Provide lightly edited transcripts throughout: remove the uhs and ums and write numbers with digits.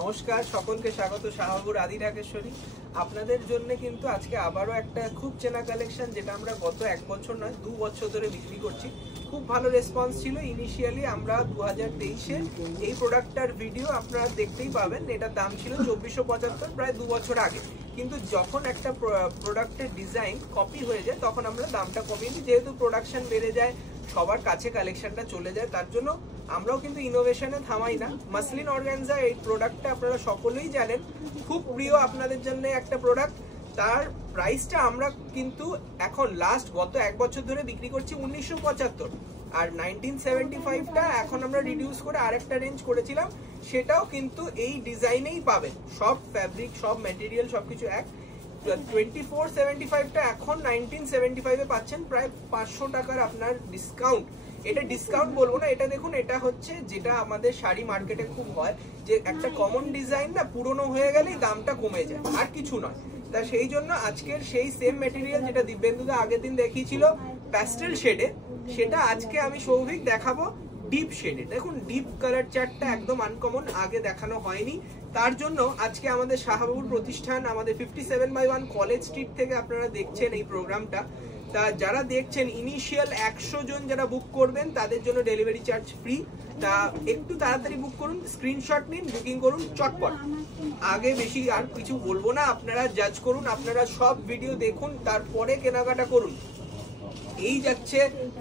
নমস্কার, সকলকে স্বাগত শাহবাবুর আদি ঢাকেশ্বরী। আপনাদের জন্য কিন্তু আজকে আবারও একটা খুব চেনা কালেকশন, যেটা আমরা গত 1 বছর নয় 2 বছর ধরে বিক্রি করছি। খুব ভালো রেসপন্স ছিল। ইনিশিয়ালি আমরা 2023-এ এই প্রোডাক্টটার ভিডিও আপনারা দেখতেই পাবেন। এটার দাম ছিল 2475, প্রায় 2 বছর আগে। কিন্তু যখন একটা প্রোডাক্টের ডিজাইন কপি হয়ে যায় তখন আমরা দামটা কমিয়ে দিই, যেহেতু প্রোডাকশন বেড়ে যায়, সবার কাছে কালেকশনটা চলে যায়। তার জন্য আমরাও কিন্তু ইনোভেশনে থামাই না। মাসলিন অর্গানজা এই প্রোডাক্টটা আপনারা সকলেই জানেন, খুব প্রিয় আপনাদের জন্য একটা প্রোডাক্ট। তার প্রাইসটা আমরা কিন্তু এখন গত 1 বছর ধরে বিক্রি করছি 1975, আর 1975টা এখন আমরা রিডিউস করে আরেকটা রেঞ্জ করেছিলাম, সেটাও কিন্তু এই ডিজাইনেই পাবেন। সব ফ্যাব্রিক, সব ম্যাটেরিয়াল, সবকিছু এক। 2475টা এখন 1975-এ পাচ্ছেন প্রায় 500 টাকার আপনার ডিসকাউন্ট। এটা ডিসকাউন্ট বলবো না, এটা দেখুন, এটা হচ্ছে যেটা আমাদের শাড়ি মার্কেটে খুব হয়, যে একটা কমন ডিজাইন না পুরনো হয়ে গেলেই দামটা কমে যায়, আর কিছু নয়। তা সেই জন্য আজকের সেই সেম ম্যাটেরিয়াল যেটা দিব্যেন্দুদা আগের দিন দেখিয়েছিল প্যাস্টেল শেডে, সেটা আজকে আমি সৌভিক দেখাবো ডিপ শেডে। দেখুন, ডিপ কালার চার্টটা একদম আনকমন, আগে দেখানো হয়নি। তার জন্য আজকে আমাদের শাহবাবুর প্রতিষ্ঠান, আমাদের 57/1 কলেজ স্ট্রিট থেকে আপনারা দেখছেন এই প্রোগ্রামটা। তা যারা দেখছেন, ইনিশিয়াল 100 জন যারা বুক করবেন তাদের জন্য ডেলিভারি চার্জ ফ্রি। তা একটু তাড়াতাড়ি বুক করুন, স্ক্রিনশট নিন, বুকিং করুন চটপট। আগে বেশি আর কিছু বলবো না, আপনারা জাজ করুন, আপনারা সব ভিডিও দেখুন, তারপরে কেনাকাটা করুন। এই যাচ্ছে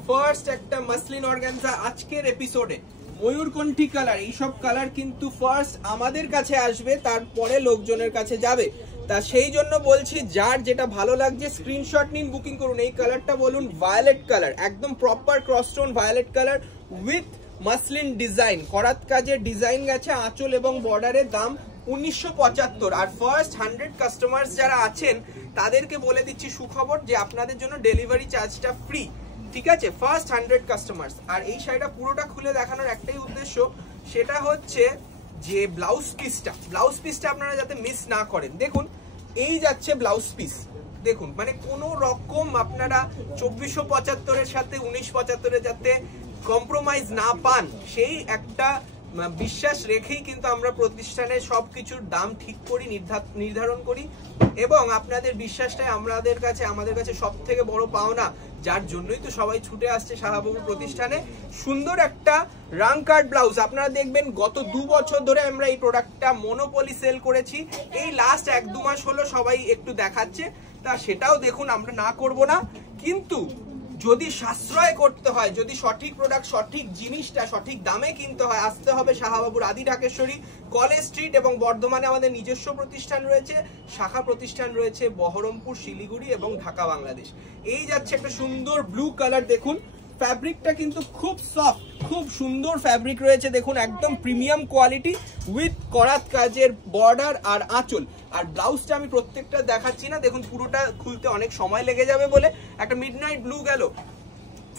ফার্স্ট একটা মাসলিন অর্গানজা আজকের এপিসোডে, ময়ূরকণ্ঠী কালার। এইসব কালার কিন্তু ফার্স্ট আমাদের কাছে আসবে, তারপরে লোকজনের কাছে যাবে। তা সেই জন্য বলছি, যার যেটা ভালো লাগছে স্ক্রিনশট নিন, বুকিং করুন। এই কালারটা বলুন ভায়োলেট কালার, একদম প্রপার ক্রসটোন violet colour with muslin design, করাত কাজের ডিজাইন গেছে আঁচল এবং বর্ডারের। দাম 1975। আর ফার্স্ট 100 কাস্টমার্স যারা আছেন তাদেরকে বলে দিচ্ছি সুখবর, যে আপনাদের জন্য ডেলিভারি চার্জটা ফ্রি, ঠিক আছে? First 100 customers. আর এই শাড়িটা পুরোটা খুলে দেখানোর একটাই উদ্দেশ্য, সেটা হচ্ছে যে ব্লাউজ পিসটা আপনারা যাতে মিস না করেন। দেখুন, এই যাচ্ছে ব্লাউজ পিস, দেখুন, মানে কোনো রকম আপনারা 2475-এর সাথে 1975-এর যাতে কম্প্রোমাইজ না পান, সেই একটা বিশ্বাস রেখেই কিন্তু আমরা প্রতিষ্ঠানের সবকিছুর দাম ঠিক করি, নির্ধারণ করি। এবং আপনাদের বিশ্বাসটাই আমাদের কাছে সব থেকে বড় পাওনা, যার জন্যই তো সবাই ছুটে আসছে শাহবাবুর প্রতিষ্ঠানে। সুন্দর একটা রাং কাট ব্লাউজ। আপনারা দেখবেন গত 2 বছর ধরে আমরা এই প্রোডাক্টটা মনোপলি সেল করেছি, এই লাস্ট 1-2 মাস হলো সবাই একটু দেখাচ্ছে। তা সেটাও দেখুন, আমরা না করব না, কিন্তু যদি সাশ্রয় করতে হয়, যদি সঠিক প্রোডাক্ট, সঠিক জিনিসটা সঠিক দামে কিনতে হয়, আসতে হবে শাহবাবুর আদি ঢাকেশ্বরী কলেজ স্ট্রিট। এবং বর্ধমানে আমাদের নিজস্ব প্রতিষ্ঠান রয়েছে, শাখা প্রতিষ্ঠান রয়েছে বহরমপুর, শিলিগুড়ি এবং ঢাকা, বাংলাদেশ। এই যাচ্ছে একটা সুন্দর ব্লু কালার, দেখুন ফ্যাব্রিকটা কিন্তু খুব সফট, খুব সুন্দর ফ্যাব্রিক রয়েছে। দেখুন, একদম প্রিমিয়াম কোয়ালিটি উইথ করাত কাজের বর্ডার আর আঁচল। আর ব্লাউজটা আমি প্রত্যেকটা দেখাচ্ছি না, দেখুন পুরোটা খুলতে অনেক সময় লেগে যাবে বলে একটা মিডনাইট ব্লু গেল।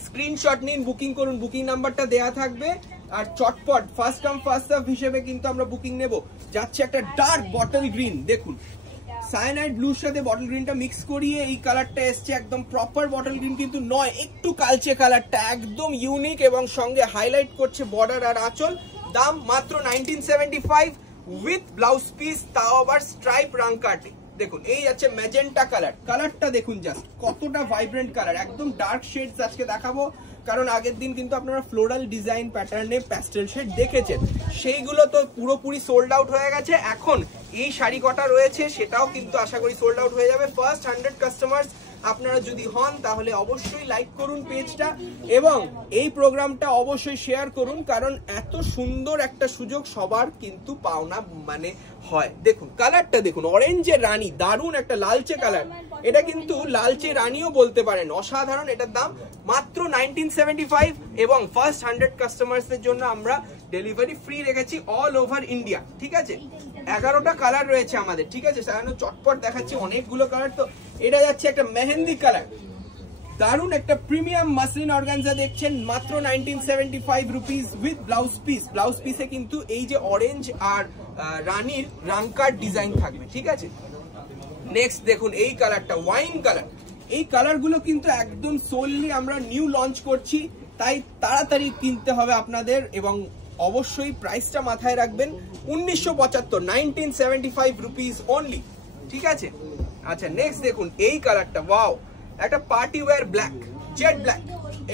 স্ক্রিনশট নিন, বুকিং করুন, বুকিং নাম্বারটা দেয়া থাকবে। আর চটপট ফার্স্ট কাম ফার্স্ট সার্ভ হিসেবে কিন্তু আমরা বুকিং নেব। যাচ্ছে একটা ডার্ক বটল গ্রিন, দেখুন সায়ানাইড ব্লুর সাথে বটল গ্রিনটা মিক্স করিয়ে এই কালারটা এসছে। একদম প্রপার বটল গ্রিন কিন্তু নয়, একটু কালচে কালারটা, একদম ইউনিক এবং সঙ্গে হাইলাইট করছে বর্ডার আর আঁচল। দাম মাত্র 1975 উইথ ব্লাউজ পিস, তাও আবার স্ট্রাইপ রাং কাটে। দেখুন, এই যাচ্ছে ম্যাজেন্টা কালারটা দেখুন, জাস্ট কতটা ভাইব্রেন্ট কালার। একদম ডার্ক শেডস আজকে দেখাবো, কারণ আগের দিন কিন্তু আপনারা ফ্লোরাল ডিজাইন প্যাটার্নে প্যাস্টেল শেড দেখেছেন, সেইগুলো তো পুরোপুরি সোল্ড আউট হয়ে গেছে। এখন এই শাড়ি কটা রয়েছে সেটাও কিন্তু আশা করি সোল্ড আউট হয়ে যাবে। ফার্স্ট 100 কাস্টমার্স আপনারা যদি হন, তাহলে অবশ্যই লাইক করুন পেজটা এবং এই প্রোগ্রামটা অবশ্যই শেয়ার করুন, কারণ এত সুন্দর একটা সুযোগ সবার কিন্তু পাওনা মানে হয়। দেখুন কালারটা, দেখুন অরেঞ্জের রানী, দারুণ একটা লালচে কালার। এটা কিন্তু লালচে রানীও বলতে পারেন, অসাধারণ। এটার দাম মাত্র 1975 এবং ফার্স্ট 100 কাস্টমার্সদের জন্য আমরা ডেলিভারি ফ্রি রেখেছি অল ওভার ইন্ডিয়া, ঠিক আছে? 11টা কালার রয়েছে আমাদের, ঠিক আছে? সাধারণত চটপট দেখাচ্ছি, অনেকগুলো কালার। তো এটা যাচ্ছে একটা মেহেন্দি কালার, দারুণ একটা প্রিমিয়াম মাসলিন অর্গানজা দেখছেন, মাত্র 1975 rupees with blouse piece. Blouse পিসে কিন্তু এই যে অরেঞ্জ আর রানীর রাং কাট ডিজাইন থাকবে, ঠিক আছে? নেক্সট দেখুন এই কালারটা, ওয়াইন কালার। এই কালারগুলো কিন্তু একদম সোললি আমরা নিউ লঞ্চ করছি, তাই তাড়াতাড়ি কিনতে হবে আপনাদের এবং অবশ্যই প্রাইসটা মাথায় রাখবেন, 1975, 1975 রুপিস অনলি, ঠিক আছে। আচ্ছা নেক্সট দেখুন এই কালারটা, ওয়াও, একটা party wear black, jet black.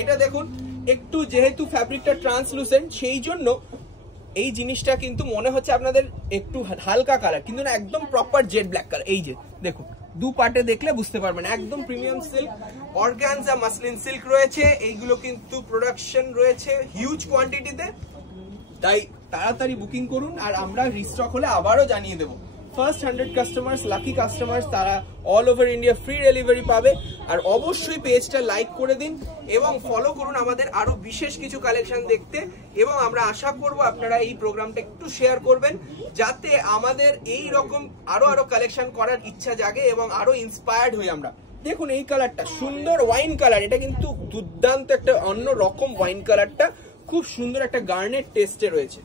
এটা দেখুন একটু যেহেতু ফ্যাব্রিকটা ট্রান্সলুসেন্ট সেই জন্য এই জিনিসটা কিন্তু মনে হচ্ছে আপনাদের একটু হালকা কালার, কিন্তু না একদম প্রপার জেড ব্ল্যাক কালার। এই যে দেখুন দু পার্টে দেখলে বুঝতে পারবেন একদম premium silk, organza muslin silk রয়েছে, এইগুলো কিন্তু প্রোডাকশন রয়েছে হিউজ কোয়ান্টিটিতে, তাই তাড়াতাড়ি বুকিং করুন। আর আমরা রিস্টক হলে আবারও জানিয়ে দেবো। ফার্স্ট 100 কাস্টমার্স, লাকি কাস্টমার্স, তারা all over India free delivery পাবে। আর অবশ্যই পেজটা লাইক করে দিন এবং ফলো করুন আমাদের আরো বিশেষ কিছু কালেকশন দেখতে। এবং আমরা আশা করব আপনারা এই প্রোগ্রামটা একটু শেয়ার করবেন, যাতে আমাদের এই রকম আরো কালেকশন করার ইচ্ছা জাগে এবং আরো ইন্সপায়ার্ড হই আমরা। দেখুন এই কালারটা সুন্দর ওয়াইন কালার, এটা কিন্তু দুর্দান্ত একটা অন্য রকম ওয়াইন কালারটা, খুব সুন্দর একটা গার্নেট টেস্টে রয়েছে।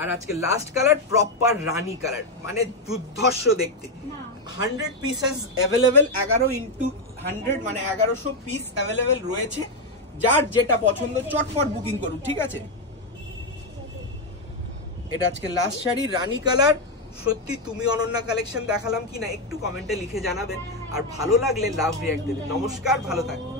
আর আজকে লাস্ট কালার প্রপার রানী কালার, মানে দুর্ধর্ষ দেখতে। 100 পিসেস অ্যাভেলেবেল, 11x100 মানে 1100 পিস অ্যাভেলেবেল রয়েছে। যার যেটা পছন্দ চটফট বুকিং করুন, ঠিক আছে। এটা আজকে লাস্ট শাড়ি রানী কালার। সত্যি তুমি অনন্যা কালেকশন দেখালাম কিনা একটু কমেন্টে লিখে জানাবেন, আর ভালো লাগলে লাভ রিঅ্যাক্ট দেবেন। নমস্কার, ভালো থাকবেন।